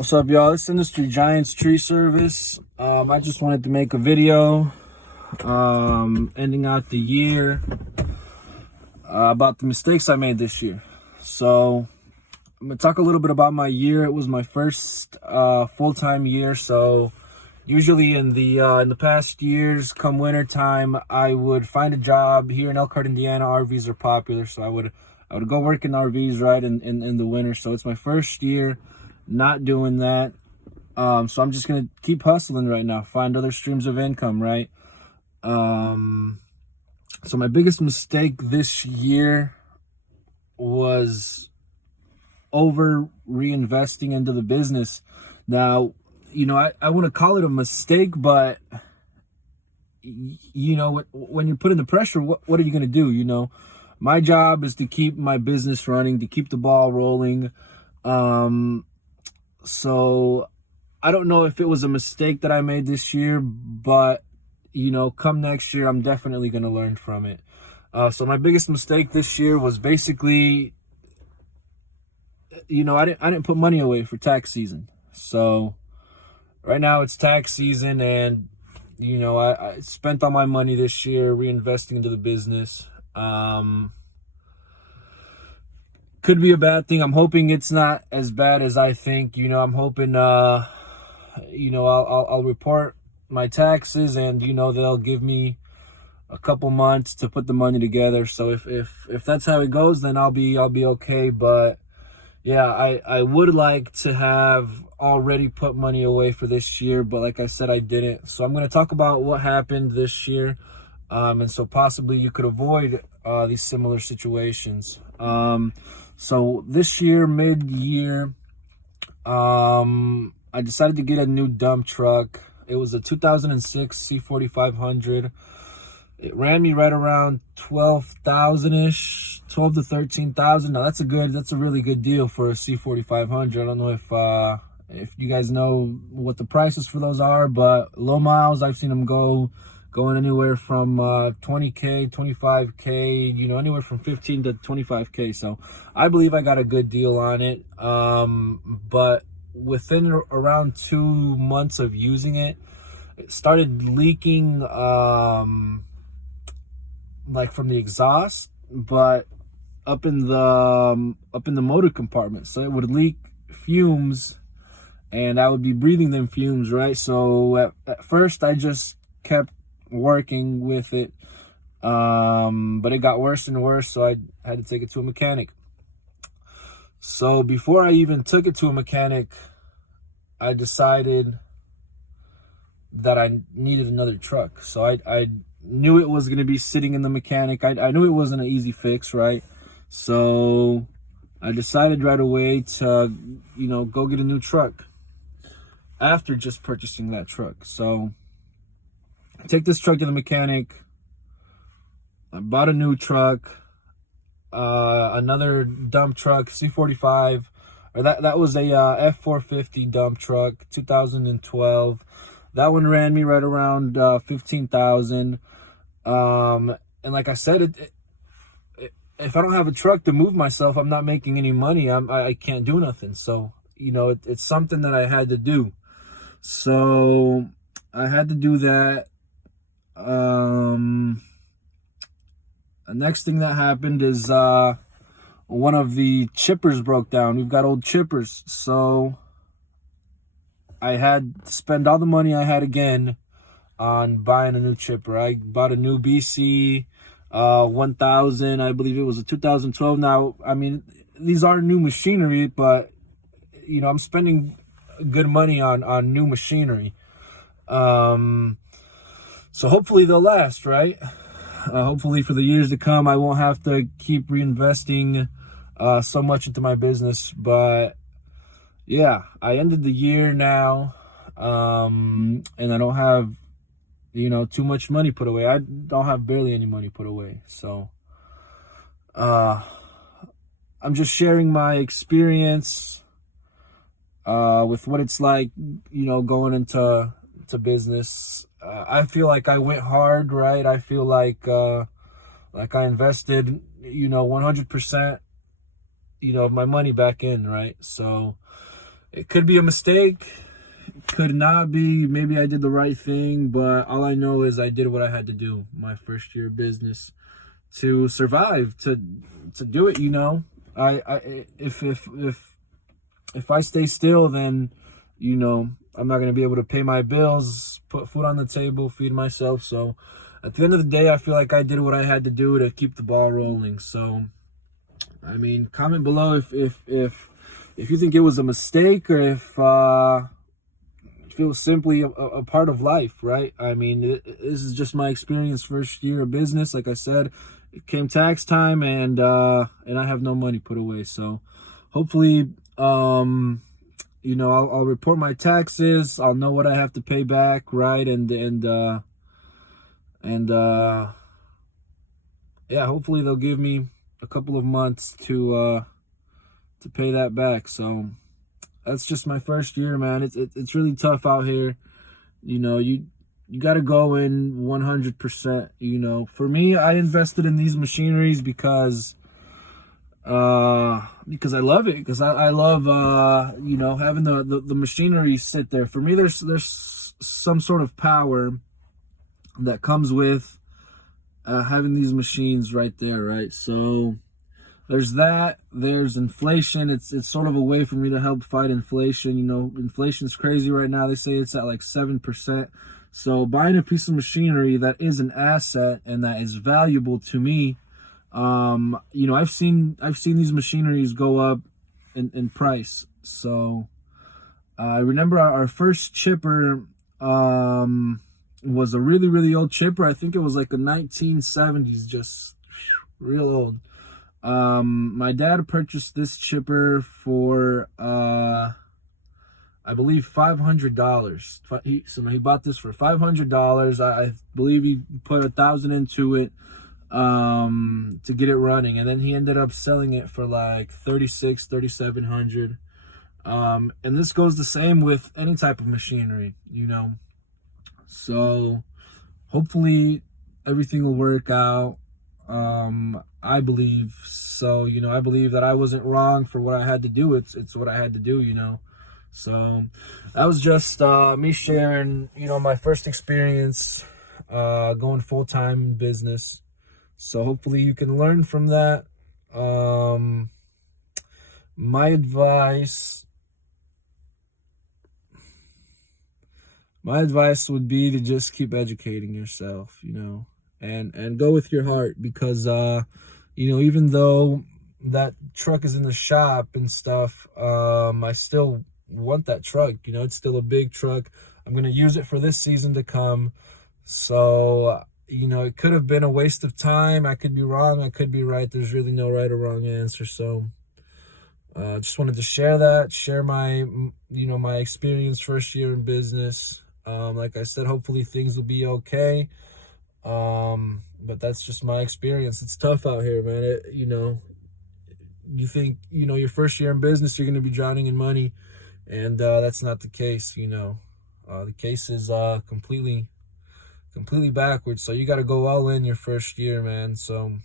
What's up, y'all? It's Industry Giants Tree Service. I just wanted to make a video ending out the year about the mistakes I made this year. So I'm gonna talk a little bit about my year. It was my first full-time year. So usually in the past years, come winter time, I would find a job here in Elkhart, Indiana. RVs are popular, so I would go work in RVs, right, in the winter. So it's my first year not doing that. So I'm just gonna keep hustling right now, find other streams of income, right? So my biggest mistake this year was over reinvesting into the business. Now, I want to call it a mistake, but when you're put in the pressure, what are you gonna do? My job is to keep my business running, to keep the ball rolling. So I don't know if it was a mistake that I made this year, but come next year, I'm definitely going to learn from it. So my biggest mistake this year was basically, I didn't put money away for tax season. So right now it's tax season, and I spent all my money this year reinvesting into the business. Could be a bad thing. I'm hoping it's not as bad as I think. I'm hoping I'll report my taxes, and they'll give me a couple months to put the money together. So if that's how it goes, then I'll be okay. But yeah, I would like to have already put money away for this year, but like I said, I didn't. So I'm going to talk about what happened this year, and so possibly you could avoid these similar situations. So this year, mid-year, I decided to get a new dump truck. It was a 2006 C4500. It ran me right around 12,000-ish, 12 to 13,000. Now that's a really good deal for a C4500. I don't know if you guys know what the prices for those are, but low miles, I've seen them going anywhere from 20K, 25K, anywhere from 15 to 25K. So I believe I got a good deal on it. But within around 2 months of using it, it started leaking like from the exhaust, but up in the motor compartment. So it would leak fumes, and I would be breathing them fumes, right? So at first I just kept working with it, but it got worse and worse, so I had to take it to a mechanic. So before I even took it to a mechanic, I decided that I needed another truck. So I knew it was going to be sitting in the mechanic. I knew it wasn't an easy fix, right? So I decided right away to go get a new truck after just purchasing that truck. So I take this truck to the mechanic. I bought a new truck, another dump truck, C45, or that was a F450 dump truck, 2012. That one ran me right around 15,000. And like I said, if I don't have a truck to move myself, I'm not making any money. I can't do nothing. So it's something that I had to do. So I had to do that. The next thing that happened is one of the chippers broke down. We've got old chippers, so I had to spend all the money I had again on buying a new chipper. I bought a new BC 1000. I believe it was a 2012. Now, I mean, these are new machinery, but I'm spending good money on new machinery. So hopefully they'll last, right? Hopefully for the years to come, I won't have to keep reinvesting so much into my business. But yeah, I ended the year now, and I don't have, too much money put away. I don't have barely any money put away. So I'm just sharing my experience with what it's like, going into business. I feel like I went hard, right? I feel like I invested, 100%, of my money back in, right? So It could be a mistake, could not be. Maybe I did the right thing, but all I know is I did what I had to do my first year of business to survive, to do it. If I stay still, then I'm not gonna be able to pay my bills, put food on the table, feed myself. So at the end of the day, I feel like I did what I had to do to keep the ball rolling. So I mean, comment below if you think it was a mistake, or if it was simply a part of life, right? I mean, this is just my experience first year of business. Like I said, it came tax time, and I have no money put away. So hopefully, I'll report my taxes. I'll know what I have to pay back, right? And yeah, hopefully they'll give me a couple of months to pay that back. So that's just my first year, man. It's really tough out here. You got to go in 100%. For me, I invested in these machineries because I love it. Because I love having the machinery sit there. For me, there's some sort of power that comes with having these machines right there, right? So there's that. There's inflation. It's sort of a way for me to help fight inflation. Inflation's crazy right now. They say it's at like 7%. So buying a piece of machinery that is an asset and that is valuable to me, I've seen these machineries go up in price. So I remember our first chipper was a really, really old chipper. I think it was like a 1970s, just real old. My dad purchased this chipper for I believe $500. He bought this for $500. I believe he put 1,000 into it to get it running, and then he ended up selling it for like 3,700. And this goes the same with any type of machinery, so hopefully everything will work out. I believe so. I believe that I wasn't wrong for what I had to do. It's what I had to do. So that was just me sharing, my first experience going full-time in business. So hopefully you can learn from that. My advice would be to just keep educating yourself, and go with your heart, because even though that truck is in the shop and stuff, I still want that truck. It's still a big truck. I'm gonna use it for this season to come. So it could have been a waste of time. I could be wrong, I could be right. There's really no right or wrong answer. So just wanted to share my my experience first year in business. Like I said, hopefully things will be okay. But that's just my experience. It's tough out here, man. You think, your first year in business, you're going to be drowning in money. And that's not the case, The case is completely backwards. So you got to go all in your first year, man. So